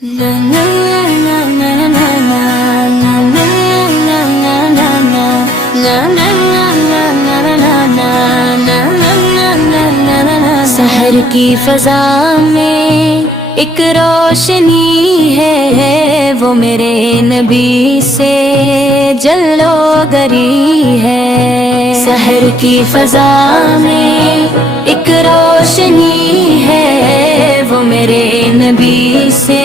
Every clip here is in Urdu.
سحر کی فضا میں ایک روشنی ہے، وہ میرے نبی سے جلو گری ہے۔ سحر کی فضا میں ایک روشنی ہے، وہ میرے نبی سے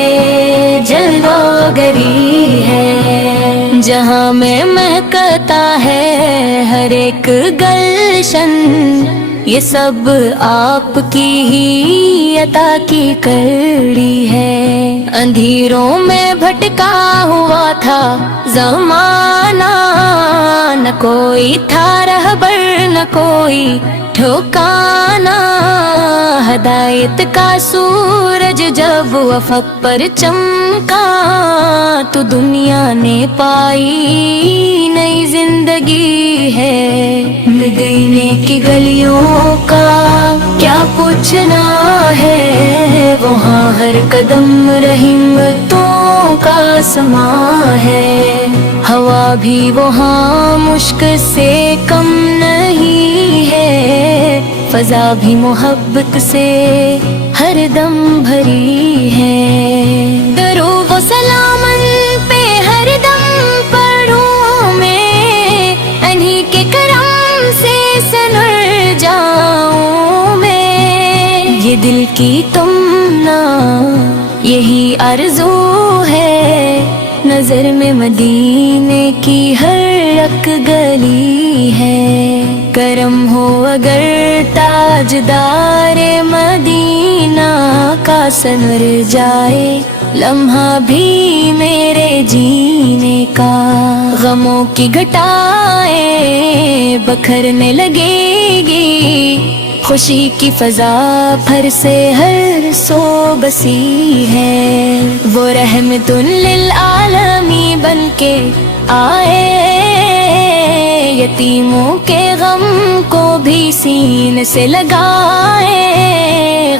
جلو گری ہے۔ جہاں میں مہکتا ہے ہر ایک گلشن، یہ سب آپ کی ہی عطا کی کڑی ہے۔ اندھیروں میں بھٹکا ہوا تھا زمانہ، نہ کوئی تھا رہبر نہ کوئی ٹھکانہ۔ ہدایت کا سورج جب افق پر چمکا، تو دنیا نے پائی نئی زندگی ہے۔ مدینے کی گلیوں کا کیا پوچھنا ہے، وہاں ہر قدم رحمتوں کا سماں ہے۔ ہوا بھی وہاں مشک سے کم نہیں ہے، فضا بھی محبت سے ہر دم بھری ہے۔ درود و سلام ان پہ ہر دم پڑھوں میں، انہی کے کرم سے سنر جاؤں میں۔ یہ دل کی تمنا یہی آرزو ہے، نظر میں مدینے کی ہر ایک گلی ہے۔ کرم ہو اگر تاجدار مدینہ کا، سنور جائے لمحہ بھی میرے جینے کا۔ غموں کی گھٹائیں بکھرنے لگے گی، خوشی کی فضا پھر سے ہر سو بسی ہے۔ وہ رحمت للعالمین بن کے آئے، یتیموں کے غم کو بھی سینے سے لگائے۔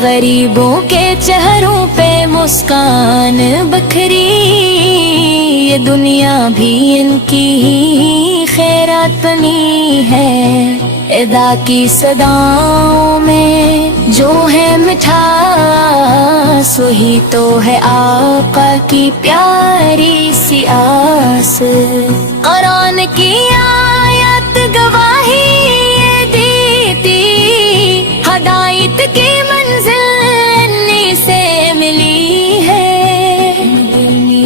غریبوں کے چہروں پہ مسکان بکھری، یہ دنیا بھی ان کی ہی خیرات بنی ہے۔ ادا کی صداؤں میں جو ہے مٹھاس، وہی تو ہے آقا کی پیاری سی آس۔ قرآن کی آیت گواہی یہ دیتی، ہدایت کی منزل انہی سے ملی ہے۔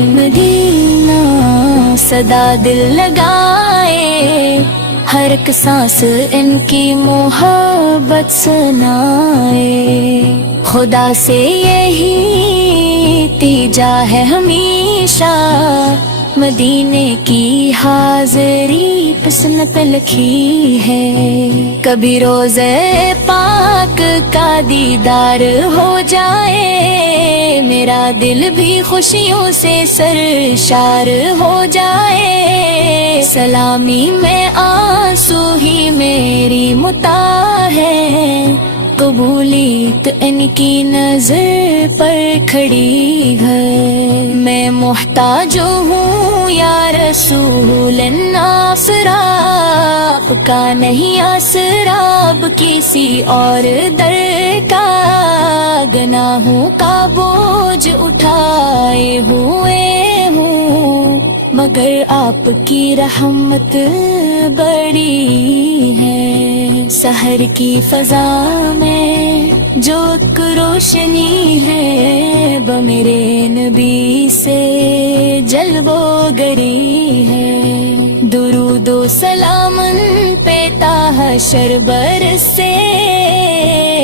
مدینہ صدا دل لگائے، ہر ایک سانس ان کی محبت سنائے۔ خدا سے یہی التجا ہے ہمیشہ، مدینے کی حاضری قسمت لکھی ہے۔ کبھی روزے پاک کا دیدار ہو جائے، میرا دل بھی خوشیوں سے سرشار ہو جائے۔ سلامی میں آنسو ہی میری متاع ہے، قبولیت ان کی نظر پر کھڑی ہے۔ میں محتاج ہوں یا رسول ناصرہ، آپ کا نہیں آسراب کسی اور در کا۔ گناہوں کا بوجھ اٹھائے ہوئے ہوں، مگر آپ کی رحمت بڑی ہے۔ سحر کی فضا میں جو ایک روشنی ہے، بمیرے نبی سے جلوہ گری ہے۔ درود و سلام ان پہ تا حشر برسے،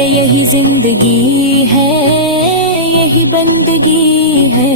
یہی زندگی ہے یہی بندگی ہے۔